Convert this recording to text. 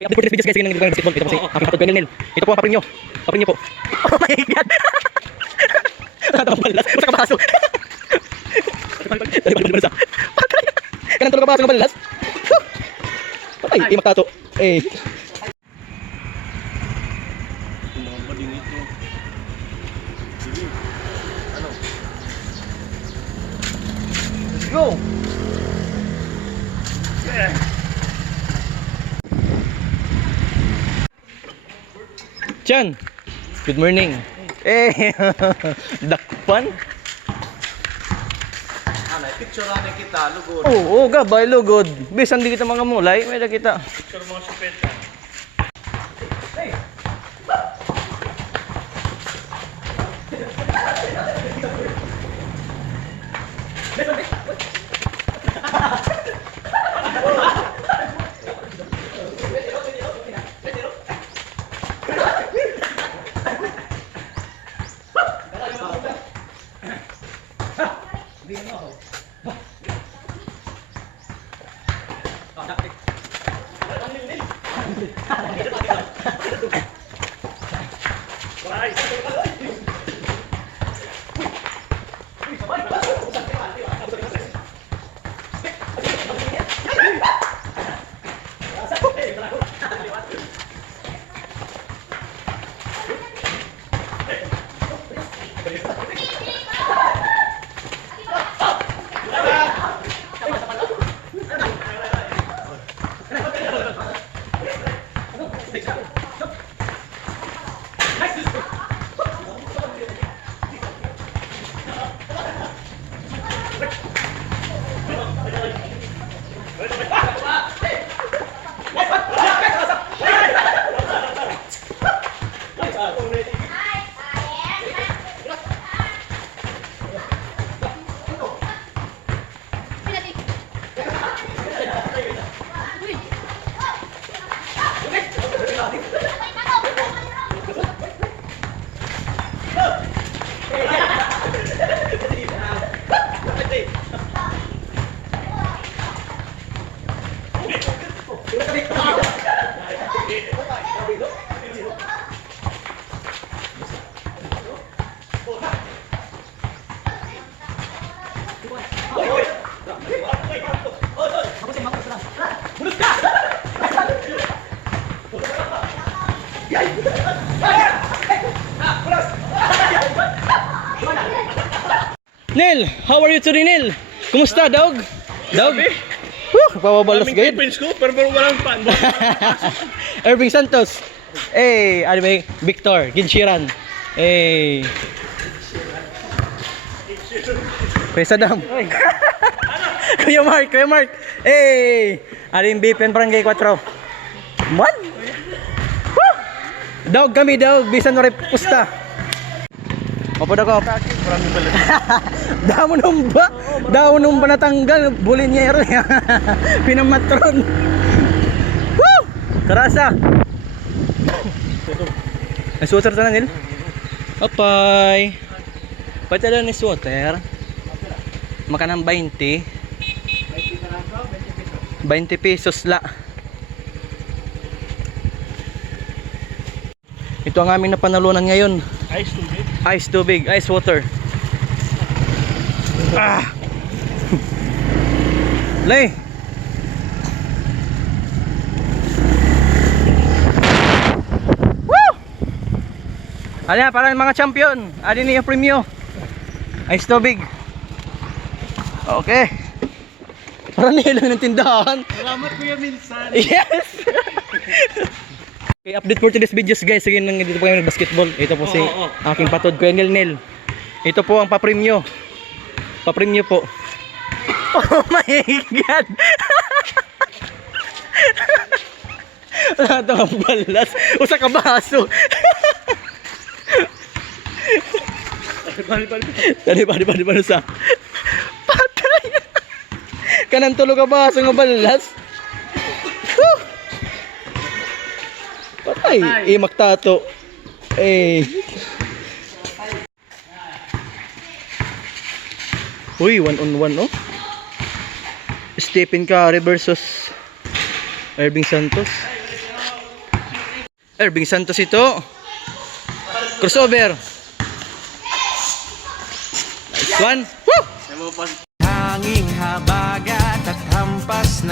Update for this videos guys, sige nang nagbubuhay ng basketball. Ito po si aking kapatid Benel. Ito po ang papring nyo. Papring nyo po. Oh my God! Nakatawang balas. Basta kabaso. Balik. Patay! Kanang tulog kabaso ng balas. Patay! Magtato. Let's go! Yeah. Chan, good morning. Dakpan? Anay, picture natin kita, lugod. Oo, gabay, lugod. Bisan di kita mga mulay, may na kita. Picture mga supeta. Nel, how are you today, Nel? Kumusta, dog? Dog? Papabalos guys. Pins ko, pero walang pan. Irving Santos. Ano ba yung Victor Ginshiran. Kuya Saddam. Kuya Mark. Ano yung BPN Barangay 4. Man? Woo! Dog kami, dog. Bisan mo rin pusta. Mapunta ko. Damo nung ba natanggal. Bulinyero niya. Pinamatron. Woo! Karasa. May sweater na nil. Opay. Patala ni sweater. Makanang 20. 20 pesos la. Ito ang aming napanalunan ngayon. Ice tubig, ice water. Lay. Woo! Ano para mga champion. Ano niya premyo. Ice tubig. Okay. Para nilang ng tindahan. Salamat Kuya Minsan. Yes. Okay, update for today's videos guys. Sige nang dito po kami nag-basketball. Ito po si aking patod Kuya Nel. Ito po ang papremyo. Papremyo po. Oh my God. Wala ito ang balas. Usa ka baso. Bali sa. Patay. Kanang tulog ka baso nga balas. Patay. Magtato. Uy, 1-on-1 oh. Stephen Curry versus Irving Santos. Irving Santos ito. Crossover. Nice one. Woo! May mga pas- Hanging habagat at hampas ng